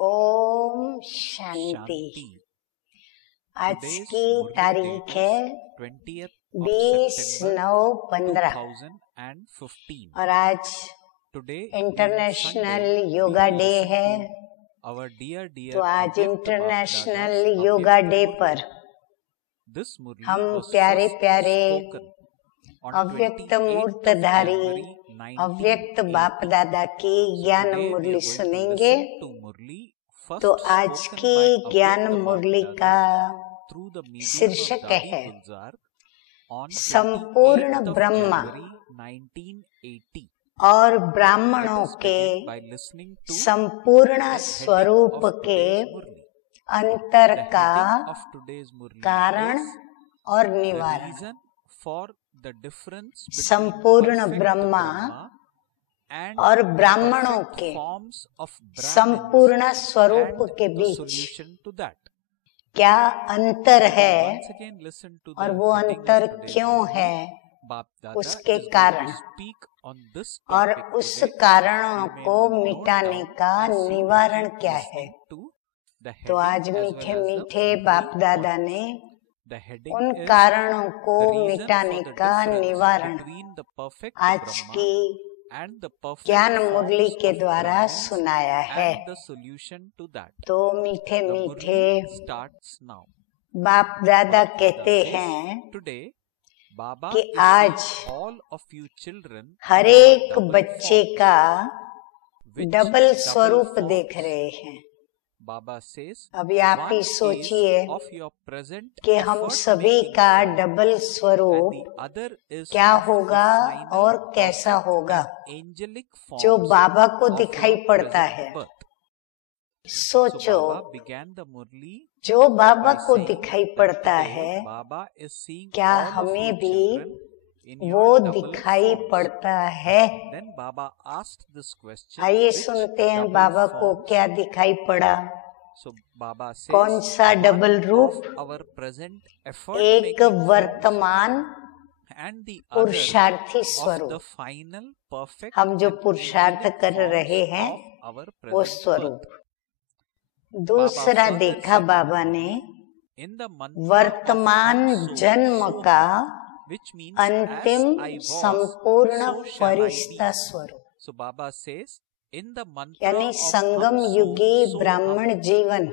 ओम शांति। आज की तारीख है 20/9/15 और आज इंटरनेशनल योगा डे है। तो आज इंटरनेशनल योगा डे पर हम प्यारे प्यारे अव्यक्त मूर्तधारी अव्यक्त बाप दादा की ज्ञान मुरली सुनेंगे। तो आज की ज्ञान मुरली का शीर्षक है संपूर्ण ब्रह्मा और ब्राह्मणों के संपूर्ण स्वरूप के अंतर का कारण और निवारण। संपूर्ण ब्रह्मा और ब्राह्मणों के संपूर्ण स्वरूप के बीच क्या अंतर है और वो अंतर क्यों है, उसके कारण और उस कारणों को मिटाने का निवारण क्या है। तो आज मीठे मीठे बाप दादा ने उन कारणों को मिटाने का निवारण आज की ज्ञान मुरली के द्वारा सुनाया है। तो मीठे मीठे बाप दादा कहते हैं कि आज हर एक बच्चे का डबल स्वरूप देख रहे हैं। अभी आप ही सोचिए कि हम सभी का डबल स्वरूप क्या होगा और कैसा होगा जो बाबा को दिखाई पड़ता है। सोचो, जो बाबा को दिखाई पड़ता है क्या हमें भी वो दिखाई पड़ता है? आइए सुनते हैं बाबा को क्या दिखाई पड़ा। कौन सा डबल रूप? एक वर्तमान पुरुषार्थी स्वरूप, हम जो पुरुषार्थ कर रहे हैं वो स्वरूप। दूसरा देखा बाबा ने वर्तमान जन्म का अंतिम संपूर्ण फरिश्ता स्वरूप, यानी संगम युगी ब्राह्मण जीवन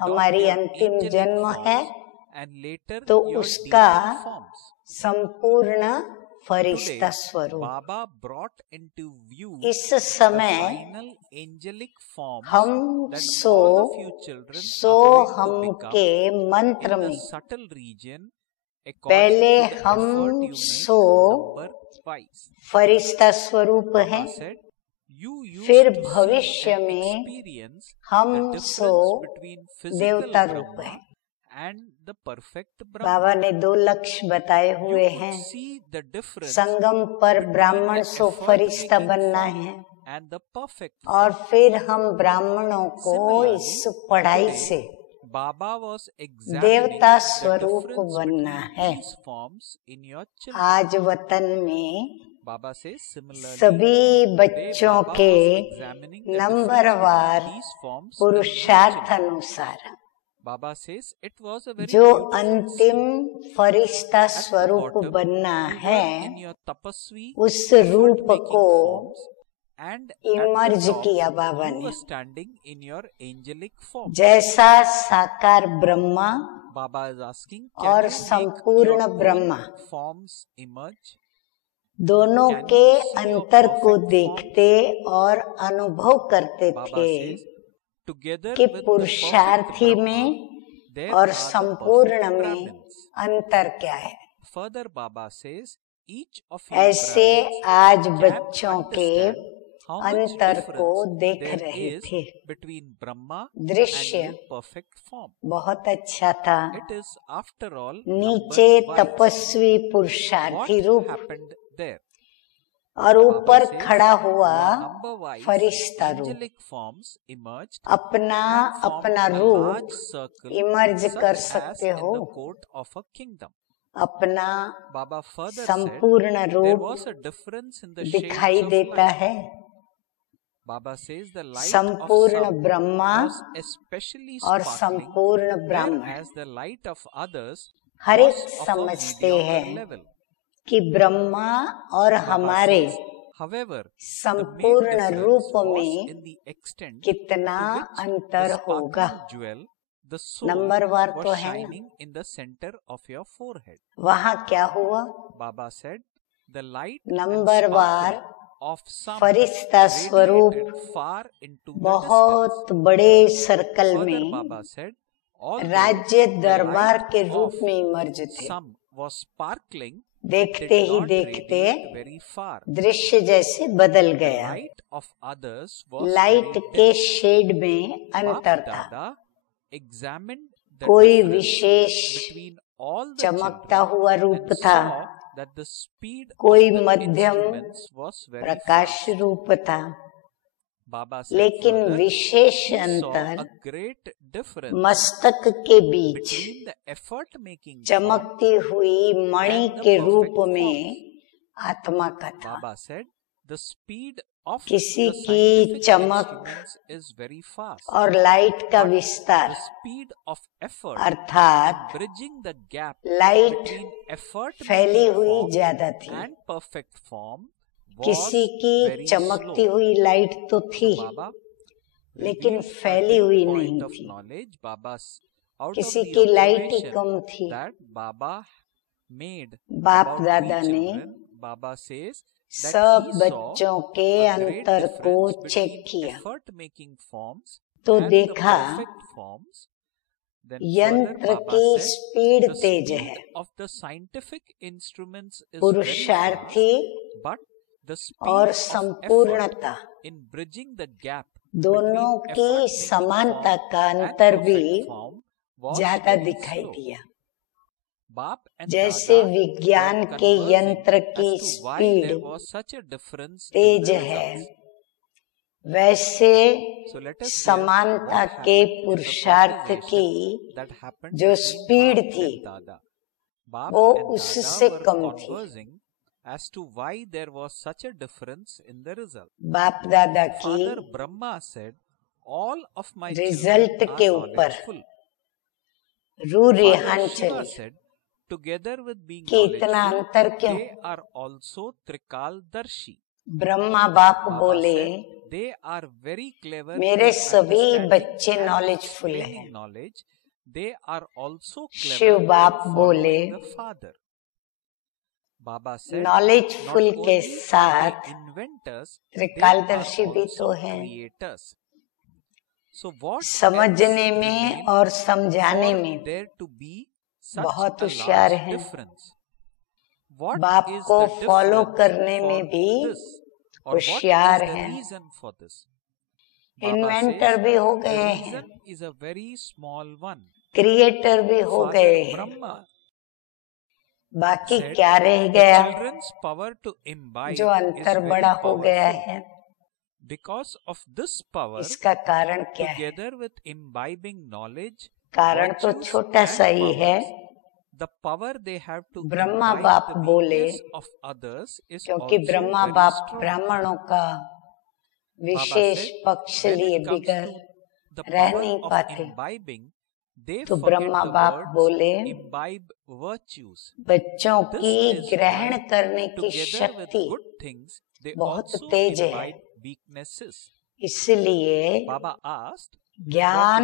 हमारी अंतिम जन्म है। तो उसका संपूर्ण फरिश्ता स्वरूप इस समय हम हम के मंत्र में पहले हम फरिश्ता स्वरूप हैं, फिर भविष्य में हम देवता रूप है। बाबा ने 2 लक्ष्य बताए हुए हैं। संगम पर ब्राह्मण फरिश्ता बनना है और फिर हम ब्राह्मणों को इस पढ़ाई से देवता स्वरूप बनना है। आज वतन में सभी बच्चों के नंबरवार पुरुषार्थ अनुसार जो अंतिम फरिश्ता स्वरूप बनना है, उस रूप को इमर्ज किया बाबा ने। जैसा साकार ब्रह्मा और संपूर्ण ब्रह्मा दोनों के अंतर को देखते और अनुभव करते थे कि पुरुषार्थी में और संपूर्ण में अंतर क्या है। ऐसे आज बच्चों के अंतर को देख रहे थे। दृश्य बहुत अच्छा था। नीचे तपस्वी पुरुषार्थी रूप और ऊपर खड़ा हुआ फरिश्ता रूप अपना अपना रूप इमर्ज कर सकते हो। अपना संपूर्ण रूप दिखाई देता है। संपूर्ण ब्रह्मा और संपूर्ण ब्राह्मण हर एक समझते हैं कि ब्रह्मा और हमारे संपूर्ण रूप में कितना अंतर होगा। नंबर वार तो है ना। वहाँ क्या हुआ? नंबर वार फरिश्ता स्वरूप बहुत बड़े सर्कल में राज्य दरबार के रूप में इमर्ज थे। देखते ही देखते दृश्य जैसे बदल गया। लाइट के शेड में अंतर था। कोई विशेष चमकता हुआ रूप था, कोई मध्यम प्रकाश रूप था, लेकिन विशेष अंतर मस्तक के बीच चमकती हुई मणि के रूप में आत्मा का था। किसी की चमक और लाइट का विस्तार अर्थात लाइट फैली हुई ज्यादा थी। किसी की चमकती हुई लाइट तो थी लेकिन फैली हुई नहीं थी। किसी की लाइट ही कम थी। बाप दादा ने सब बच्चों के अंतर को चेक किया तो देखा यंत्र की स्पीड तेज है, पुरुषार्थी और संपूर्णता दोनों की समानता का अंतर भी ज्यादा दिखाई दिया। जैसे विज्ञान के यंत्र की स्पीड तेज है, वैसे समानता के पुरुषार्थ की जो स्पीड थी वो उससे कम थी। बाप दादा की रिजल्ट के ऊपर रू रिहान चली कि इतना अंतर क्यों? ब्रह्मा बाप बोले मेरे सभी बच्चे नॉलेजफुल हैं। शिव बाप बोले नॉलेजफुल के साथ त्रिकालदर्शी भी तो हैं। समझने में और समझाने में बहुत होशियार हैं। बाप को फॉलो करने में भी होशियार हैं। इन्वेंटर भी हो गए हैं, क्रिएटर भी हो गए हैं। बाकी क्या रह गया? जो अंतर बड़ा हो गया है। इसका कारण क्या है? कारण तो छोटा सा ही है। ब्रह्मा बाप बोले क्योंकि ब्रह्मा बाप ब्राह्मणों का विशेष पक्ष लिए बिगड़ रह नहीं पाते, तो ब्रह्मा बाप बोले बच्चों की ग्रहण करने की शक्ति बहुत तेज है, इसलिए ज्ञान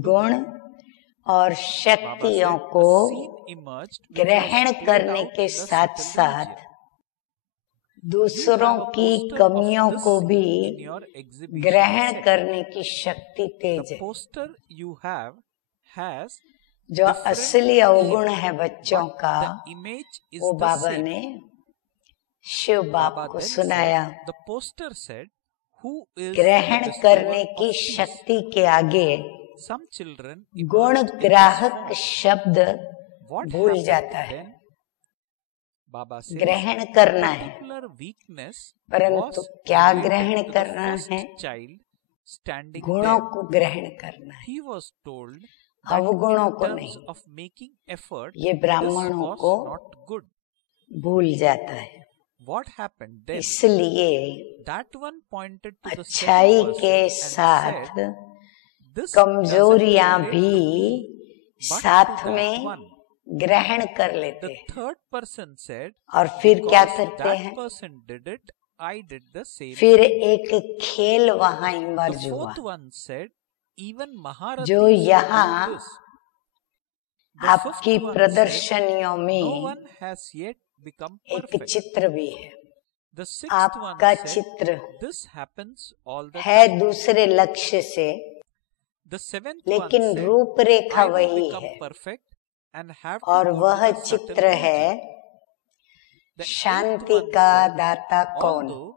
गुण और शक्तियों को ग्रहण करने के साथ साथ दूसरों की कमियों को भी ग्रहण करने की शक्ति तेज है। जो असली अवगुण है बच्चों का वो बाबा ने शिव बाप को सुनाया। ग्रहण करने की शक्ति के आगे गुण ग्राहक शब्द भूल जाता है। ग्रहण करना है, परंतु क्या ग्रहण करना है? गुणों को ग्रहण करना है, अवगुणों को नहीं। ये ब्राह्मणों को भूल जाता है। what happened then? इसलिए That one pointed to the अच्छाई second के person and साथ said, "This कमजोरियां doesn't relate भी to me, but साथ to that में one." ग्रहण कर लेते The हैं third person said, और फिर क्या "Because करते that हैं, person did it, I did the same फिर thing." एक खेल वहां The इमर्ज हुआ fourth one said, "Even Maharathis जो do यहाँ this." The fifth आपकी one said, प्रदर्शनियों "No में one has yet become एक perfect." चित्र भी है। The sixth one आपका said, चित्र "This happens all the है time." दूसरे लक्ष्य से, The seventh one लेकिन said, रूपरेखा "I will वही become है perfect and have to और go to वह the चित्र subtle है region." The eighth Shanti one का said, दाता कौन। "Although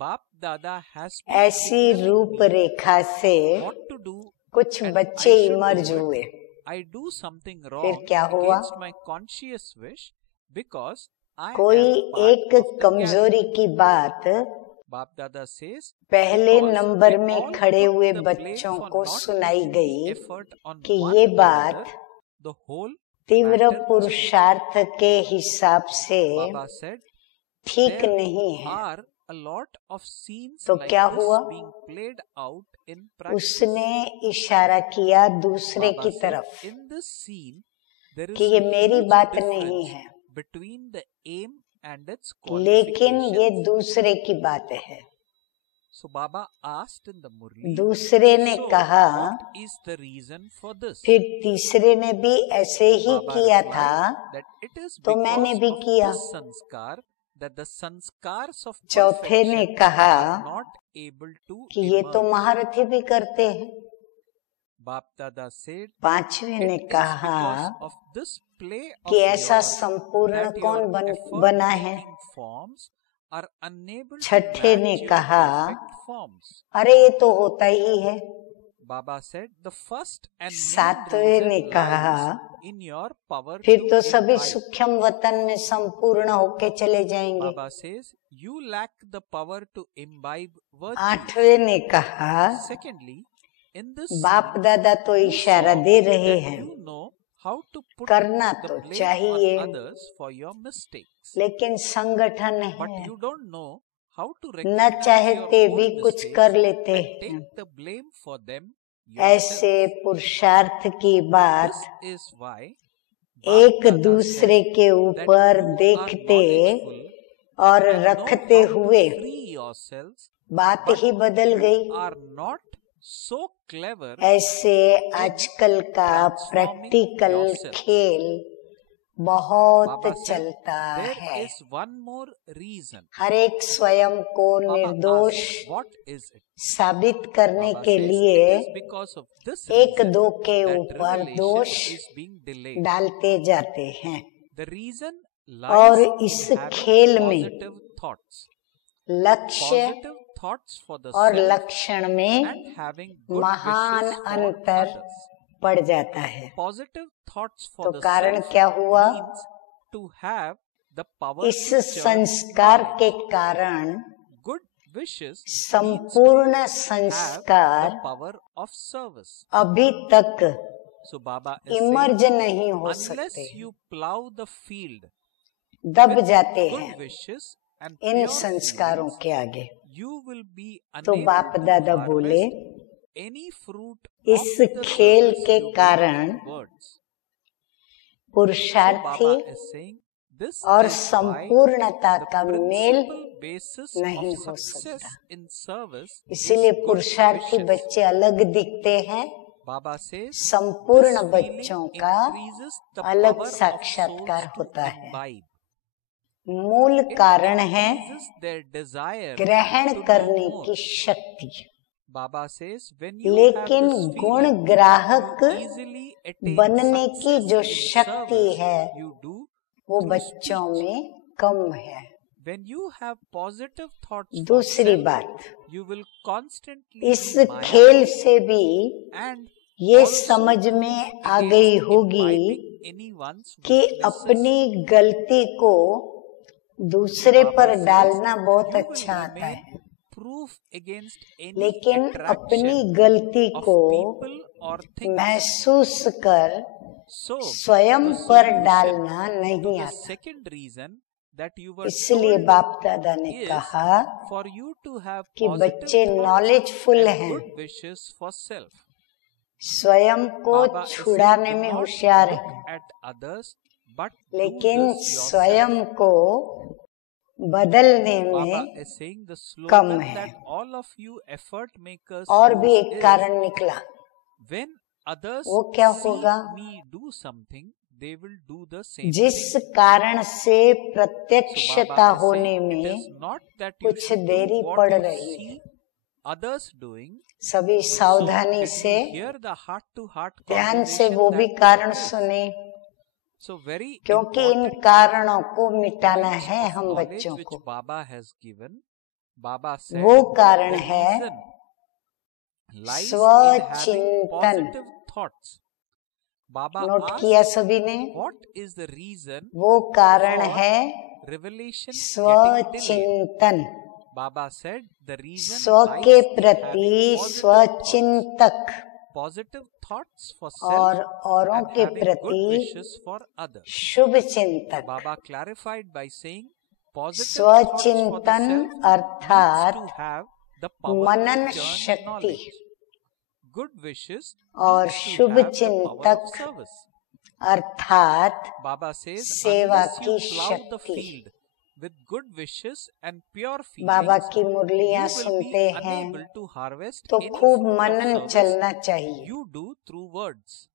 Bap Dada has been ऐसी telling me रूपरेखा से what to do कुछ and बच्चे I should emerge do it, हुए। I do something फिर wrong क्या हुआ, against my conscious wish because I कोई am part एक of the कमजोरी gathering." की बात Bap Dada says, पहले "Because नंबर they में all खड़े put हुए the blame बच्चों for को not सुनाई making गई effort on कि one ये another, बात the whole तीव्र matter changed." पुरुषार्थ के हिसाब से Baba said, ठीक "There नहीं है। are a lot of scenes तो like क्या this हुआ, being played out in practice." उसने इशारा किया दूसरे Baba की said, तरफ "In this scene, there कि is ये a मेरी huge बात नहीं difference है, between the aim and its लेकिन ये qualifications." दूसरे की बात है। So Baba asked in the Murli, दूसरे ने "So कहा, what is the reason for this?" फिर तीसरे ने भी ऐसे ही Baba किया replied था, that it is तो मैंने because भी of किया। this sanskar that the sanskars of चौथे ने perfection कहा are not able to कि ये तो emerge. महारथी भी करते हैं। Bap Dada said, पांचवें ने "It is कहा because of this play of कि ऐसा yours संपूर्ण that कौन your effort बना है। making forms are unable to छठे ने match your कहा, perfect forms." अरे ये तो होता ही है। Baba said, "The first and main सातवें ने reason कहा, lies in your power फिर to तो सभी imbibe." सूक्ष्म वतन में संपूर्ण होके चले जाएंगे। Baba says, "You lack the power to imbibe virtue." आठवें ने कहा, Secondly, in this बाप scene, दादा तो you इशारा saw दे रहे that हैं, you know how to put करना the तो blame चाहिए, on others for your mistakes, लेकिन संगठन but है, you don't know how to न recognize चाहते your भी own कुछ mistakes कर लेते and हैं। take the blame for them ऐसे yourself. पुरुषार्थ की बात This is why एक Bap Dada दूसरे said के that ऊपर you are देखते knowledgeable और and know रखते how to हुए free yourselves, बात but ही बदल गई। you are not so clever ऐसे आजकल का transforming प्रैक्टिकल yourselves. खेल बहुत Baba said, चलता "There है। is one more reason." हर एक स्वयं को Baba निर्दोष asked, "What is it?" साबित करने Baba के says, लिए "It is because of this एक reason दो के that ऊपर revelation दोष is being delayed." डालते जाते हैं The reason और lies इस in having खेल में positive thoughts, लक्ष्य positive thoughts for the और self, लक्षण में and having good महान wishes for अंतर others. पड़ जाता है। Positive thoughts for तो the कारण self क्या हुआ, means to have the power इस to churn संस्कार के knowledge. कारण Good wishes means to संपूर्ण have संस्कार the power of service. अभी तक So Baba is emerge saying, नहीं हो unless सकते, you plow the field दब with जाते good हैं wishes and इन pure संस्कारों feelings, के आगे। you will be तो unable बाप to दादा बोले, harvest any fruit इस of the खेल service के you do कारण with words. So पुरुषार्थी Baba is saying, this और is why संपूर्णता the का मेल principal basis नहीं of हो success सकता। in service इसीलिए is good पुरुषार्थी wishes. बच्चे अलग दिखते हैं, Baba says, संपूर्ण this feeling बच्चों का increases the अलग power of साक्षात्कार souls to होता है। imbibe. मूल It कारण है increases their desire ग्रहण to know करने more. की शक्ति, Baba says, when you have लेकिन this गुण feeling, ग्राहक you easily attain बनने की success जो in शक्ति service है you do वो through बच्चों speech. में कम है। When you have positive thoughts for दूसरी self, बात, you will constantly इस be maya खेल से भी and ये also समझ proof में आ against गई होगी imbibing anyone's कि weaknesses. अपनी गलती को दूसरे Baba पर says, डालना बहुत you will अच्छा आता remain है, proof against any लेकिन अपनी attraction गलती of को people or things. महसूस कर So, स्वयं the पर solution डालना to नहीं the आता। second reason that you were इसलिए told बाप दादा ने is कहा for you to have कि positive बच्चे thoughts नॉलेजफुल and हैं, good wishes for self. स्वयं को Baba is saying, छुड़ाने do में not होशियार look हैं, at others, but do लेकिन this yourself. स्वयं को बदलने Baba में is saying the come slogan है। that all of you effort makers और भी use एक is, कारण निकला, when others वो क्या see होगा? me do something, they will do the same जिस thing. कारण से So प्रत्यक्षता Baba is होने saying, it में is not that you कुछ should do देरी what पड़ you रही है। see others doing. सभी So सावधानी did से you hear the heart-to-heart ध्यान से conversation वो भी that कारण took place? सुने, So very क्योंकि इन important कारणों को मिटाना points है of हम knowledge बच्चों which को। Baba has given. Baba said वो कारण the है reason lies in having स्वचिंतन। positive thoughts. Baba note किया asked, सभी ने? what is the reason वो कारण for है revelation getting delayed? स्वचिंतन। Baba said the reason स्व lies के in प्रति having positive thoughts. स्वचिंतक Positive thoughts for और self औरों and के having good प्रति wishes for others. शुभ चिंतक। Baba clarified by saying positive thoughts for the स्वचिंतन self needs अर्थात to have the power Manan to churn शक्ति knowledge. Good wishes और needs to Shubh have the power of चिंतक service. अर्थात Baba says, सेवा unless you की plow the शक्ति। field with good wishes and pure Baba feelings, की you मुरलियां will सुनते be हैं unable to harvest तो any खूब fruit of मनन service चलना चाहिए, you do through words.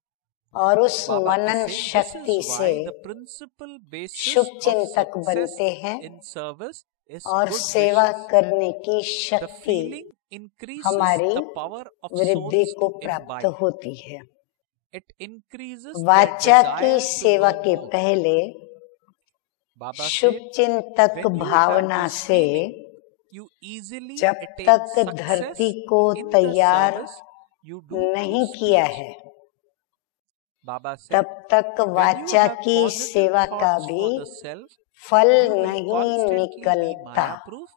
और उस Baba Manan is saying this शक्ति is से why the principal basis Shubh of चिंतक success बनते हैं in service is और good सेवा wishes. करने की The शक्ति feeling increases हमारी the power of वृद्धि souls को to प्राप्त imbibe. होती है। It increases their वाचा की desire to सेवा know के more. पहले Baba शुभ said, चिंतक when you have Bhavna this से feeling, you easily जब attain तक success धरती को in the तैयार service you do through नहीं किया speech. है, Baba said, तब तक when you वाचा have की positive सेवा का thoughts भी for the self, फल you will नहीं constantly be निकलता। Maya-proof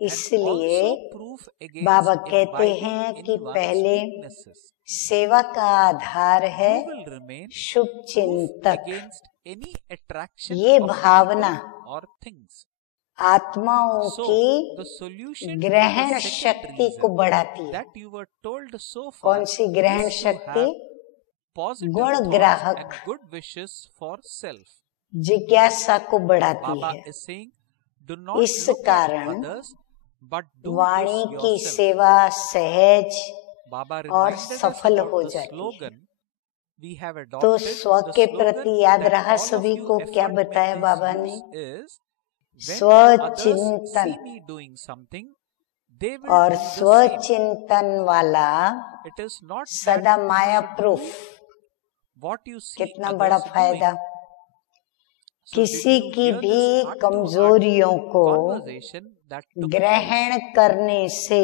and इसलिए also proof against बाबा कहते imbibing हैं in कि one's पहले weaknesses. सेवा का आधार है You will remain Shubh proof चिंतक। against any attraction ये of Bhavna people or things. आत्माओं So, की the solution to ग्रहण the second शक्ति को reason बढ़ाती है। that you were told so कौन far सी ग्रहण is to शक्ति? have positive गुण thoughts ग्राहक and good wishes for self. जिज्ञासा को बढ़ाती Baba है। is saying, do not इस look at कारण others, but do Vani this की yourself. सेवा सहज Baba और reminded us सफल about हो the जाती है। slogan. We have तो adopted स्व the के slogan प्रति याद that रहा all of सभी you को क्या effort बताया makers बाबा ने? use is, when others स्वचिंतन, see me doing something, they will और do the same. स्वचिंतन वाला It is not सदा that you Maya should proof. do what you see कितना others बड़ा doing. फायदा। So did किसी you की hear भी this heart-to-heart कमजोरियों को conversation that took place? ग्रहण करने से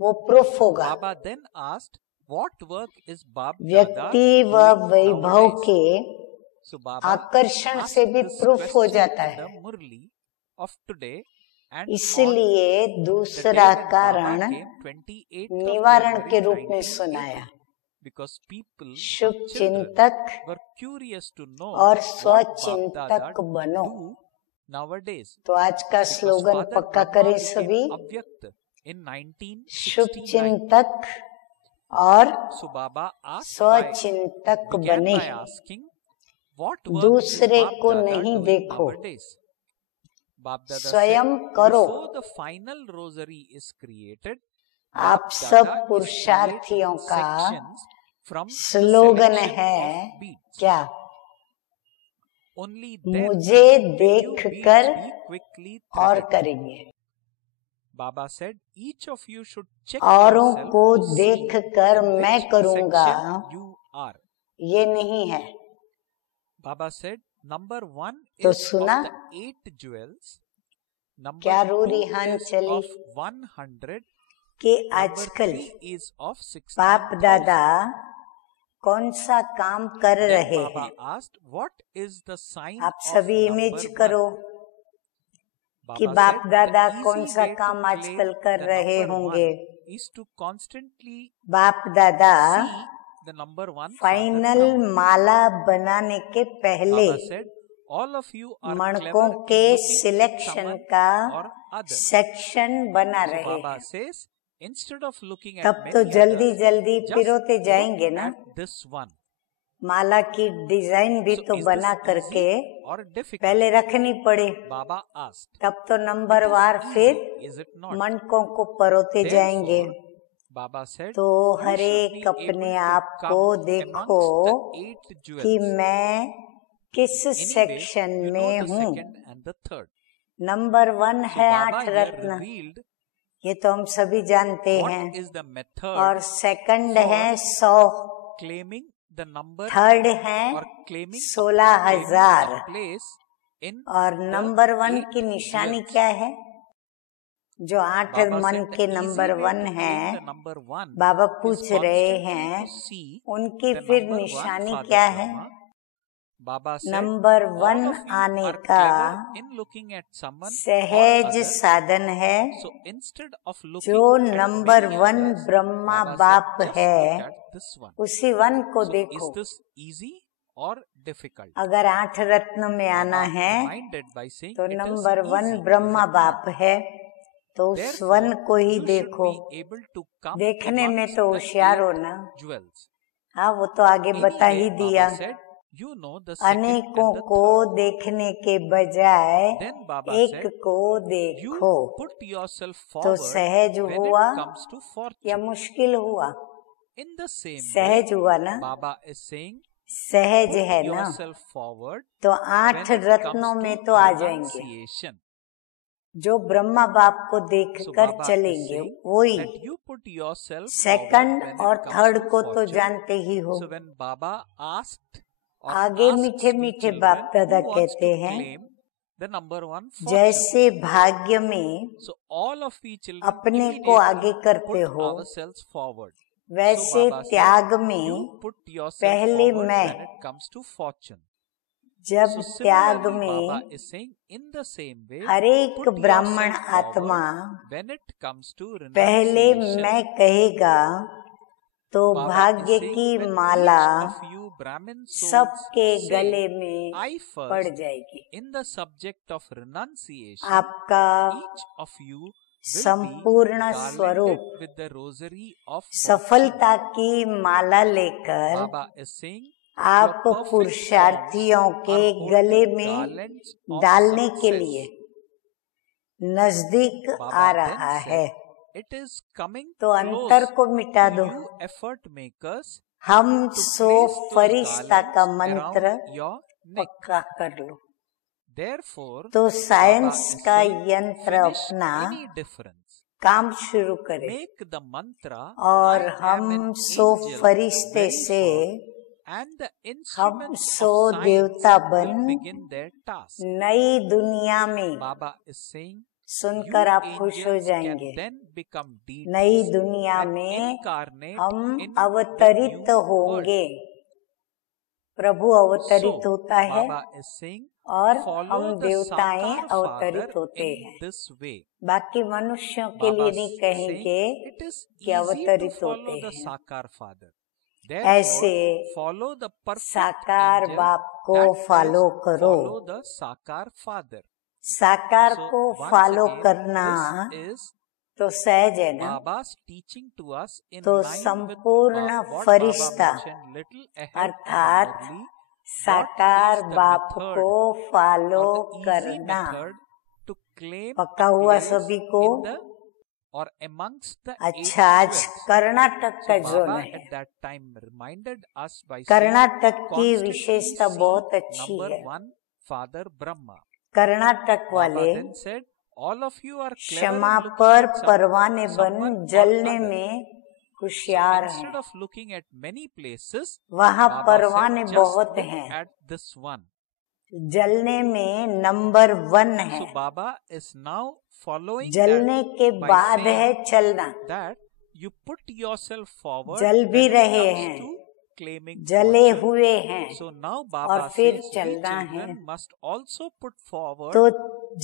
वो प्रूफ होगा। Baba then asked, what work is Bab Dada व्यक्ति व doing वैभव nowadays? के So Baba आकर्षण asked से भी this प्रूफ हो question जाता in है। the Murli of today and इसलिए on the day दूसरा when कारण Baba came 28th of निवारण के January रूप में 1980, सुनाया। because people Shubh or children चिंतक were curious to know और what स्वचिंतक Bab Dada बनो। do nowadays. तो आज का Because स्लोगन Father पक्का Brahma करें became सभी, Avyakt in शुभ 1969. चिंतक और So Baba asked स्वचिंतक began बने। by asking, what work is दूसरे Bab को Dada नहीं doing देखो, nowadays? Bab Dada स्वयं said, करो। before the final rosary is created, आप Bab सब Dada is पुरुषार्थियों creating का sections from the slogan selection है of beats. क्या? Only then मुझे will you देख beats कर be quickly और threaded. करेंगे। Baba said, each of you should check औरों yourself को to see देख कर in मैं which करूंगा, section you are. ये नहीं है। Baba said, number 1 तो is of सुना the 8 jewels. Number क्या 2 रूरिहान is चली of 100. कि Number आजकल 3 is of बाप 16,000. दादा कौन सा काम कर Then रहे Baba हैं? asked, what is the sign आप of सभी number इमेज 1? करो कि Baba बाप said, दादा the कौन easy सा way to काम claim आजकल कर the रहे number होंगे। 1 is to constantly बाप दादा see the number 1 Father final Brahma. माला बनाने के पहले Baba said, all of you are मणकों clever के in looking at selection someone का or other. सेक्शन बना So रहे Baba हैं। says, instead of looking तब at तो many जल्दी others, जल्दी just पिरोते जाएंगे look ना। at this one. माला की डिजाइन भी So तो is बना this करके easy or difficult? पहले रखनी पड़े, Baba asked. तब तो number It is war easy, फिर is it not? मणकों को परोते जाएंगे। Therefore, Baba said, तो you हर should एक be अपने able to आप को come देखो amongst the 8 कि jewels. मैं किस Anyway, सेक्शन you know में the हूँ। second and the third. Number 1 So है Baba 8 here रत्न, revealed ये तो हम सभी जानते what हैं। is the और method सेकंड for है 100, claiming the number थर्ड है or claiming 16,000, a place in और the नंबर 1 की 8 निशानी jewels. क्या है? जो 8 Baba मन said the के easy नंबर way 1 to है, claim the number 1 Baba is पूछ रहे constantly हैं to see उनकी the फिर number 1 निशानी Father क्या है? Brahma. Baba said, number all 1 of you आने are का clever in looking at someone or सहज other. साधन है। So instead of जो looking at number many 1 others, Brahma Baba बाप said, just है, look at this one. उसी 1 को So देखो। is this easy or difficult? अगर 8 रत्न में आना Baba है reminded by saying तो it is number 1 easy, Brahma is it बाप not? है, तो उस Therefore, 1 को ही you should देखो। be able to come देखने में amongst तो the होशियार हो 8 ना। jewels. हाँ, वो तो आगे बता ही Anyway, दिया। Baba said, you know the second अनेकों and the को third. देखने के बजाय Then Baba एक said, को you देखो। put yourself तो forward सहज when हुआ it comes to या fortune. मुश्किल हुआ? In the same way, सहज हुआ ना? Baba is saying, सहज put है ना? yourself forward तो when 8 it रत्नों comes में to तो आ जाएंगे। renunciation. जो ब्रह्मा बाप को So देखकर Baba is चलेंगे saying वही। that you put yourself forward second when और it comes थर्ड to को तो fortune. जानते ही हो। So when Baba asked or आगे asks मीठे we मीठे children बाप दादा who wants कहते to हैं, claim the number 1 fortune. जैसे भाग्य में So all of we children अपने को आगे immediately करते put हो, ourselves forward. वैसे So Baba said, त्याग में you put yourself पहले forward मैं। when it comes to fortune. जब So त्याग similarly, Baba में is saying in the same way, हर एक put ब्राह्मण yourself आत्मा forward when it comes to पहले renunciation. मैं कहेगा तो Baba भाग्य is saying की when Mala each of you Brahmin souls सबके say, गले में I पड़ first, जाएगी। in the subject of renunciation, आपका each of you will संपूर्ण be garlanded स्वरूप with the rosary of fortune. सफलता की माला लेकर Baba is saying, आप your perfect पुरुषार्थियों forms के are गले holding में garlands of डालने के success. लिए नजदीक आ Baba रहा then है। said, it is coming तो close अंतर को मिटा to दो। you effort makers हम to सो place those फरिश्ता का garlands मंत्र around your neck. पक्का कर लो। Therefore, तो Baba साइंस is का saying, यंत्र finish अपना any difference. काम शुरू करे Make the mantra, और I am हम an सो angel, फरिश्ते very से firm, and the हम instruments सो of science देवता will बन begin their task. नई दुनिया में Baba is saying, सुनकर you आप खुश हो angels जाएंगे। can then become नई deities दुनिया and में incarnate हम in the अवतरित new होंगे। world. प्रभु अवतरित So, होता है Baba is saying, और follow हम the देवताएं Sakar Father अवतरित होते in हैं। this way. बाकी मनुष्यों के लिए Baba नहीं saying, कहेंगे it is कि easy to अवतरित follow होते the हैं। Sakar Father. ऐसे Therefore, follow the perfect साकार angel, बाप को that is, फॉलो करो। follow the Sakar Father. साकार So, को once फॉलो again, करना this is तो सहज है ना। Baba's teaching to us in तो line with संपूर्ण what Firishta Baba mentioned little ahead अर्थात in Murli, साकार what is the बाप method को फॉलो or the easy करना। method to claim पक्का a हुआ place सभी को? in the or amongst the 8 अच्छा, आज jewels. कर्नाटक So का जोन Baba है। at that time reminded us by saying, Karnataka की constantly विशेषता see बहुत अच्छी number है। 1 Father Brahma. कर्नाटक Baba वाले then said, all of you are clever क्षमा in looking पर at परवाने बन someone or जलने other. में So होशियार हैं। instead of looking at many places, वहाँ Baba परवाने said, just बहुत look हैं। at this one. जलने में नंबर 1 है। So Baba is now following जलने के that by बाद है saying चलना। that you put yourself forward जल भी when it रहे comes हैं, to claiming जले fortune. हुए हैं So now और Baba फिर says we चलना है। children must also put forward तो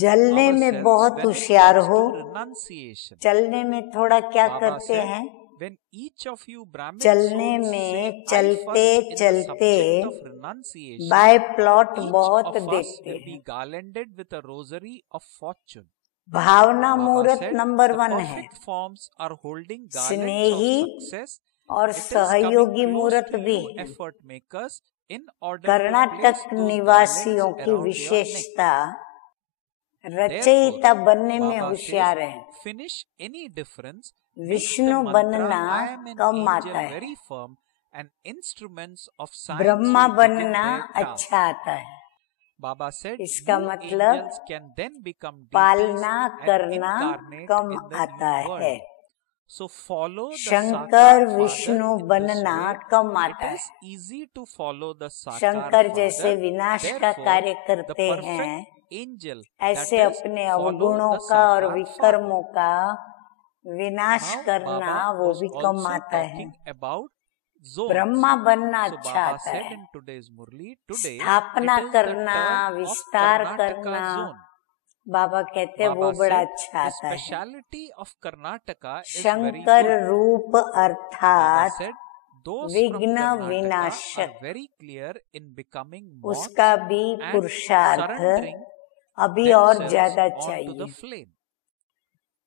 जलने में ourselves बहुत when it होशियार comes हो, to renunciation. चलने में थोड़ा क्या Baba करते said, हैं? when each of you Brahmin चलने souls में say, "I चलते first" in the चलते subject of renunciation, by plot each बहुत of us देखते will be हैं। garlanded with a rosary of fortune. भावना Baba मुहूर्त said, नंबर the 1 है। perfect forms are holding garlands of Snehi success. और It is सहयोगी coming close मुहूर्त to भी you, है। effort makers, in order to place Karnataka those निवासियों garlands की around your neck. विशेषता Therefore, रचयिता बनने में Baba होशियार says, है। finish any difference, make the Vishnu mantra बनना I am an come angel आता है। very firm, and instruments of science Brahma will begin बनना their task. अच्छा आता है। Baba said, इसका you मतलब angels can then become deities पालना and करना incarnate कम in the आता new है। world. So follow the Shankar Sakar Vishnu Father in this बनना way. कम आता It है। is easy to follow the Sakar Shankar जैसे Father. विनाश का Therefore, कार्य the करते हैं, perfect angel, that ऐसे is, अपने follow अवगुणों the का और Sakar विकर्मों Father. का विनाश Now करना Baba वो was भी कम also आता है। talking about zones. ब्रह्मा बनना So अच्छा Baba आता said है। in today's Murli, today स्थापना it is the करना, turn of विस्तार Karnataka करना, zone. बाबा कहते वो Baba बड़ा said अच्छा the आता है। speciality of Karnataka is very Shankar good. रूप Baba अर्थात said those from विघ्न Karnataka are विनाशक, very clear in becoming monks उसका भी and पुरुषार्थ surrendering अभी और themselves ज्यादा onto the चाहिए। flame.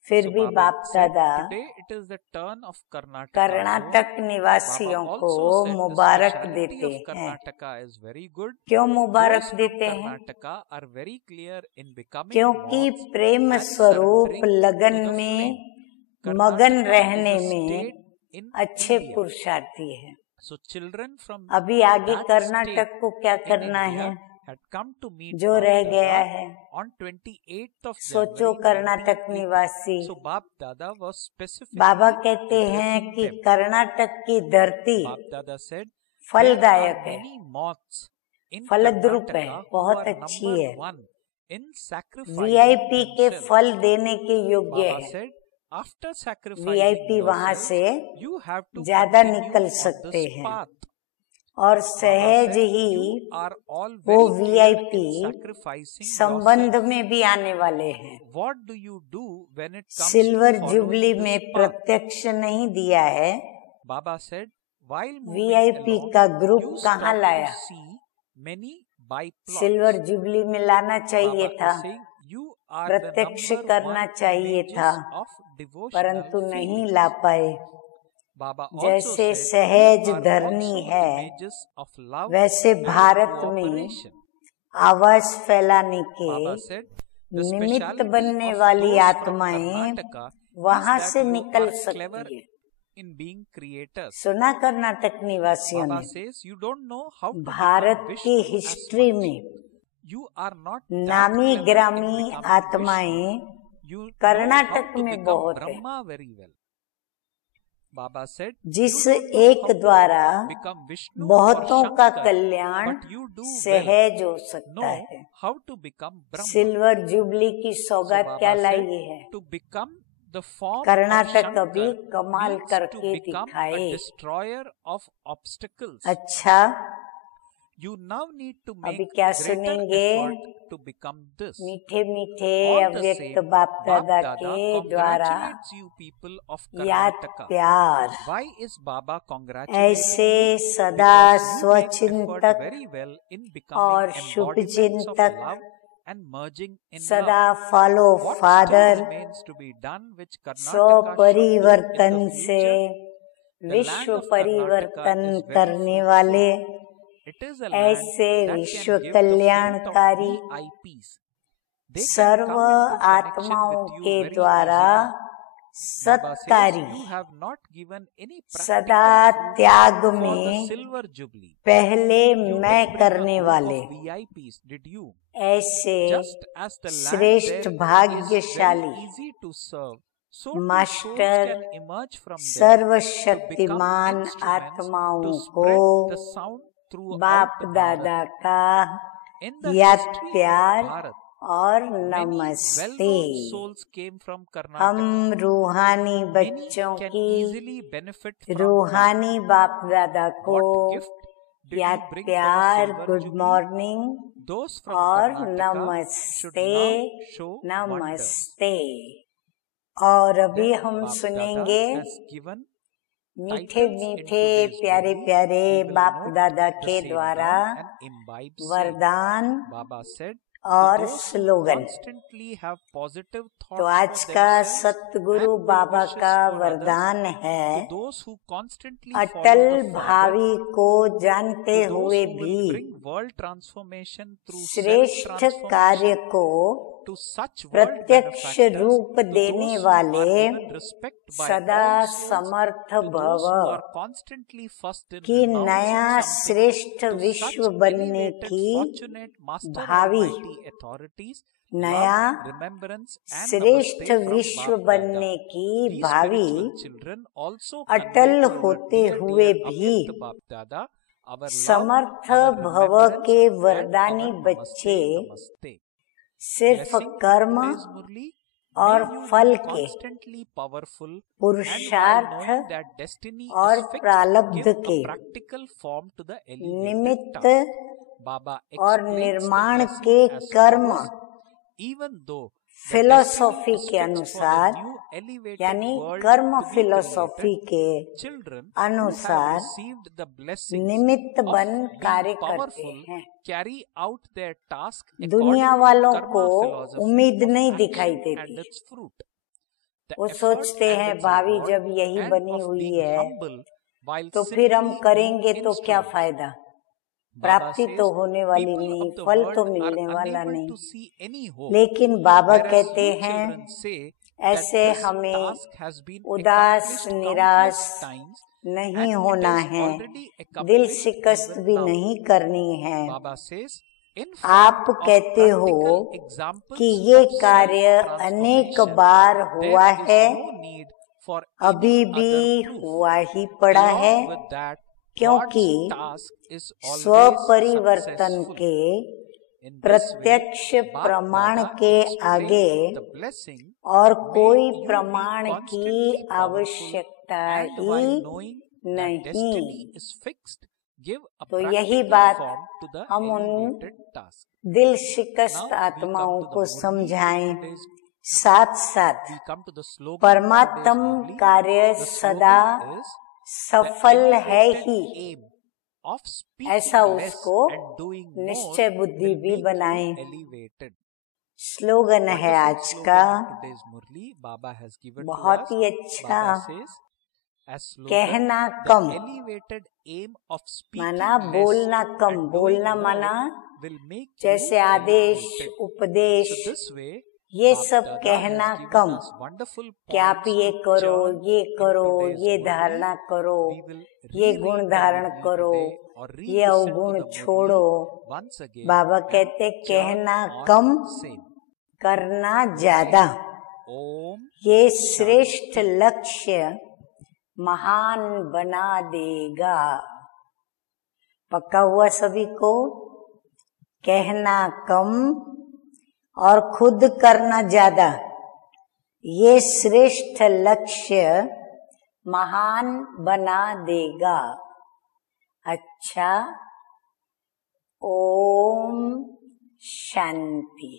फिर So भी Baba बाप said दादा today it is the turn of Karnataka zone. Karnataka Baba निवासियों को also said the Mubarak speciality देते of हैं। Karnataka is very good. क्यों मुबारक Those from देते हैं? Karnataka are very clear in becoming क्योंकि monks प्रेम and स्वरूप surrendering लगन to the में flame. मगन Karnataka रहने is a में state in अच्छे India. पुरुषार्थी है। So children from अभी आगे that कर्नाटक state को क्या in करना है? India had come to meet जो Bap रह गया Dada है, on 28th of सोचो January कर्नाटक 1980. निवासी। So Bap Dada was specifically बाबा कहते हैं addressing कि them. कर्नाटक की धरती Bap Dada said, there फलदायक are है, many moths in फलद्रुप है, Karnataka who बहुत are अच्छी number है, one in sacrificing वीआईपी के themselves. फल देने के योग्य Baba है। said, after sacrificing वीआईपी वहां yourselves, से you have to ज्यादा continue निकल on सकते this हैं path. और Baba सहज said, he you are all वो very clear in VIP sacrificing संबंध yourselves. में भी आने वाले हैं। What do you do when it comes silver to jubilee following में this path? प्रत्यक्ष नहीं दिया है। Baba said, while moving VIP along, का ग्रुप you कहाँ stop लाया? to see many byplots. Silver jubilee में लाना चाहिए Baba था, is saying, you are प्रत्यक्ष the number करना one चाहिए images था, of devotional परंतु नहीं feelings. ला पाए। Baba also जैसे said, सहज you are धरनी also है, images of love वैसे and भारत में cooperation. आवाज फैलाने के Baba said, the निमित्त speciality बनने of वाली those from आत्माएं Karnataka वहां is से that you निकल are clever सकती है। in being creators. सुना कर्नाटक निवासियों Baba ने, says, you don't know how to Bharat become की Vishnu as हिस्ट्री much. में You are not that नामी clever in ग्रामी becoming Vishnu. आत्माएं You know Karnataka how to में become बहुत है, Brahma very well. Baba said, जिस you don't know एक how to द्वारा become Vishnu or बहुतों का Shankar, Kalyan but you do well सहज हो सकता know है। how to become Brahma. Silver jubilee की So सौगात क्या Baba लाई said, है? to become the form of Karnataka अभी Shankar कमाल means to करके become दिखाए। a destroyer of obstacles. अच्छा, You now need to अभी make क्या greater सुनेंगे? effort to become this. मीठे मीठे All the अव्यक्त same, बाप Bap दादा Dada के द्वारा congratulates you people of याद Karnataka. प्यार Why is Baba congratulating ऐसे you? सदा Because you make effort स्वचिंतक very well in और becoming शुभ embodiments of चिंतक love and merging in सदा love. Follow What father still remains to be done which Karnataka स्व should do परिवर्तन in the से future? The land विश्व of परिवर्तन Karnataka is very करने वाले fruitful. It is a land ऐसे that विश्व can give the fruit कल्याणकारी of VIPs. They can serve come into connection आत्माओं with you के very द्वारा easily. Baba says, सत्कारी you have not given any सदा practical fruit त्याग for the में silver jubilee. पहले You मैं didn't bring करने a group वाले of VIPs, did you? ऐसे Just as the land श्रेष्ठ there is भाग्यशाली very easy to serve, so too souls master can emerge from there to सर्वशक्तिमान become instruments आत्माओं to को spread the sound throughout बाप Bharat. दादा का In the याद history of प्यार Bharat, और many नमस्ते। well-known souls came from हम Karnataka. रूहानी Many बच्चों can की easily benefit from one. रूहानी बाप दादा को What gift did याद you bring for the प्यार, silver good jubilee? Morning Those from और Karnataka should नमस्ते now show wonder. नमस्ते। और अभी Then हम Bap सुनेंगे Dada has given मीठे मीठे प्यारे प्यारे बाप दादा के द्वारा वरदान और स्लोगन। तो आज का सतगुरु बाबा का वरदान है, अटल भावी को जानते हुए भी श्रेष्ठ कार्य को प्रत्यक्ष रूप देने वाले सदा समर्थ भव कि नया श्रेष्ठ विश्व बनने की भावी, नया श्रेष्ठ विश्व बनने की भावी अटल होते हुए भी समर्थ भव के वरदानी बच्चे सिर्फ कर्म और फल के पुरुषार्थ और प्रारब्ध के निमित्त और निर्माण के कर्म फिलोसॉफी के अनुसार, यानी कर्म फिलोसॉफी के अनुसार निमित्त बन कार्य करते हैं। दुनिया वालों को उम्मीद नहीं दिखाई देती। वो सोचते हैं भावी जब यही बनी हुई है तो फिर हम करेंगे तो क्या फायदा, प्राप्ति तो होने वाली नहीं, फल तो मिलने वाला नहीं। लेकिन बाबा कहते हैं ऐसे हमें उदास निराश नहीं होना है, दिल शिकस्त भी नहीं करनी है। आप कहते हो कि ये कार्य अनेक बार हुआ है, अभी भी हुआ ही पड़ा है, क्योंकि स्वपरिवर्तन के प्रत्यक्ष प्रमाण के आगे और कोई प्रमाण की आवश्यकता ही नहीं। तो यही बात हम उन दिल शिकस्त आत्माओं को समझाएं। साथ साथ परमात्म कार्य सदा सफल है ही, ऐसा उसको निश्चय बुद्धि भी बनाएं। स्लोगन है आज का, बहुत ही अच्छा। कहना कम माना बोलना कम, बोलना माना जैसे आदेश उपदेश, ये सब कहना कम कि आप ये करो, ये करो, ये धारणा करो, ये गुण धारण करो, ये अवगुण छोड़ो। बाबा कहते कहना कम करना ज्यादा। ये श्रेष्ठ लक्ष्य महान बना देगा। पक्का हुआ सभी को? कहना कम और खुद करना ज्यादा, ये श्रेष्ठ लक्ष्य महान बना देगा। अच्छा, ओम शांति।